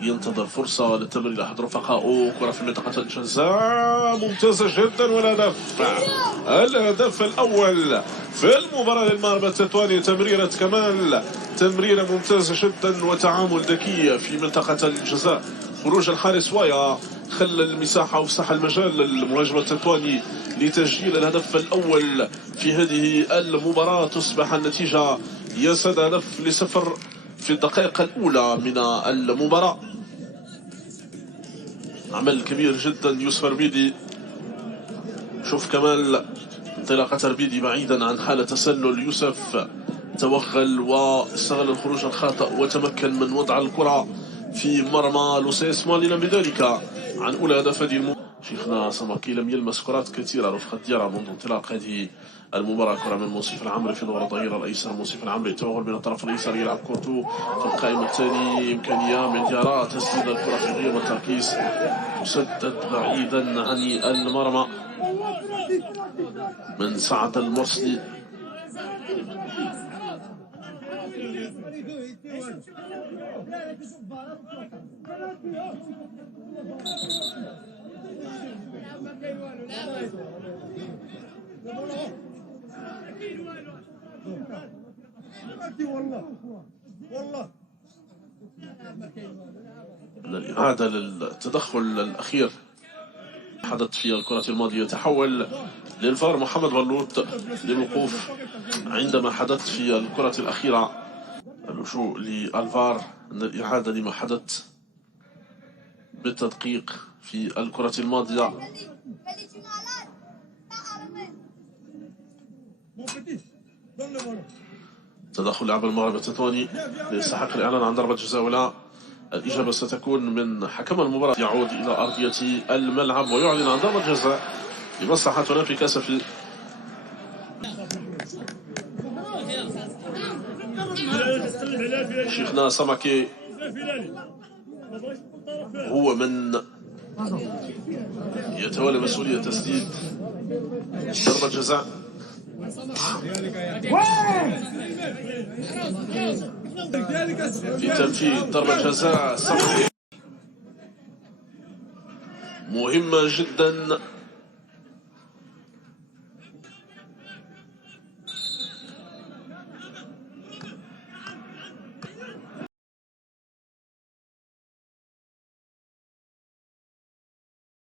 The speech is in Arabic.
ينتظر فرصة للتمرير أحد رفقائه. كرة في منطقة الجزاء ممتازة جدا، الهدف الأول في المباراة للمغرب التطواني. تمريرة كمال، تمريرة ممتازة جدا وتعامل ذكي في منطقة الجزاء. خروج الحارس وايا خلى المساحة وفتح المجال للمهاجم التطواني لتسجيل الهدف الأول في هذه المباراة. تصبح النتيجة يا سادة هدف لصفر في الدقائق الأولى من المباراة. عمل كبير جدا يوسف ربيدي. شوف كمال انطلاقة ربيدي بعيدا عن حالة تسلل. يوسف توغل واستغل الخروج الخاطئ وتمكن من وضع الكرة في مرمى لوسيس. معلنا بذلك عن أولى أهداف هذه شيخنا سماكي لم يلمس كرات كثيرة رفقة ديارة منذ انطلاق هذه المباراة. كرة من منصف العمري في ظهر الظهير الأيسر. منصف العمري توغل من الطرف الأيسر يلعب كورتو في القائم الثاني. إمكانية من ديارة تسديد الكرة في غياب التركيز، تسدد بعيدا عن المرمى من سعد المرسلي. الإعادة للتدخل الأخير حدث في الكرة الماضية يتحول للفار محمد بلوط للوقوف عندما حدث في الكرة الأخيرة. اللجوء للفار أن الإعادة لما حدث بالتدقيق في الكرة الماضية. تدخل لاعب المغرب التطواني ليستحق الإعلان عن ضربة جزاء ولا. الإجابة ستكون من حكم المباراة. يعود إلى أرضية الملعب ويعلن عن ضربة جزاء لمصلحة في كاسف. شيخنا سمكي هو من يتولى مسؤولية تسديد ضربة جزاء. في تنفيذ ضربة جزاء مهمة جدا